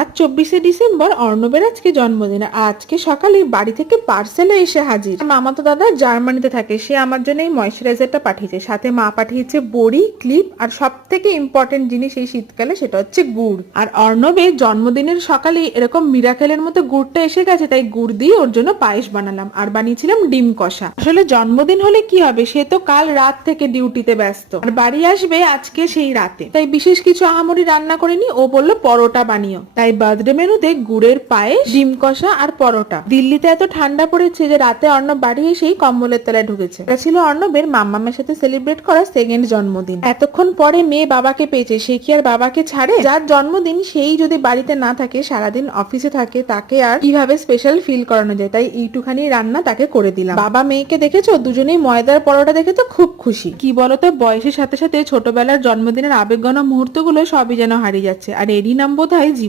আজ 24শে ডিসেম্বর, অর্ণবের আজকে জন্মদিন। আজকে সকালে বাড়ি থেকে পার্সেলে এসে হাজির। মামাতো দাদা জার্মানিতে থাকে, সে আমার জন্য এই ময়শ্চারাইজারটা পাঠিয়েছে, সাথে মা পাঠিয়েছে বড়ি, ক্লিপ, আর সব থেকে ইম্পর্টেন্ট জিনিস এই শীতকালে সেটা হচ্ছে গুড়। আর অর্ণবের জন্মদিনের সকালে এরকম মিরাকেলের মতো গুড়টা এসে গেছে, তাই গুড় দিয়ে ওর জন্য পায়েস বানালাম, আর বানিয়েছিলাম ডিম কষা। আসলে জন্মদিন হলে কি হবে, সে তো কাল রাত থেকে ডিউটিতে ব্যস্ত, আর বাড়ি আসবে আজকে সেই রাতে, তাই বিশেষ কিছু আহামরি রান্না করিনি। ও বললো পরোটা বানিও, তাই বার্থডে মেনুতে গুড়ের পায়েস, ডিম কষা আর পরোটা। দিল্লিতে এত ঠান্ডা পড়েছে যে রাতে অর্ণব বাড়ি এসেই কম্বলের তলায় ঢুকেছে। এটা ছিল অর্ণবের মাম্মামের সাথে সেলিব্রেট করা সেকেন্ড জন্মদিন। এতক্ষণ পরে মেয়ে বাবাকে পেয়েছে, সে কি আর বাবাকে ছাড়ে? যার জন্মদিন সেই যদি বাড়িতে না থাকে, সারাদিন অফিসে থাকে, তাকে আর কিভাবে স্পেশাল ফিল করানো যায়? তাই এইটুখানি রান্না তাকে করে দিলাম। বাবা মেয়েকে দেখেছো, দুজনেই ময়দার পরোটা দেখে তো খুব খুশি। কি বলতো, বয়সের সাথে সাথে ছোটবেলার জন্মদিনের আবেগঘন মুহূর্তগুলো সবই যেন হারিয়ে যাচ্ছে, আর এরই নাম বোধহয় জীবন।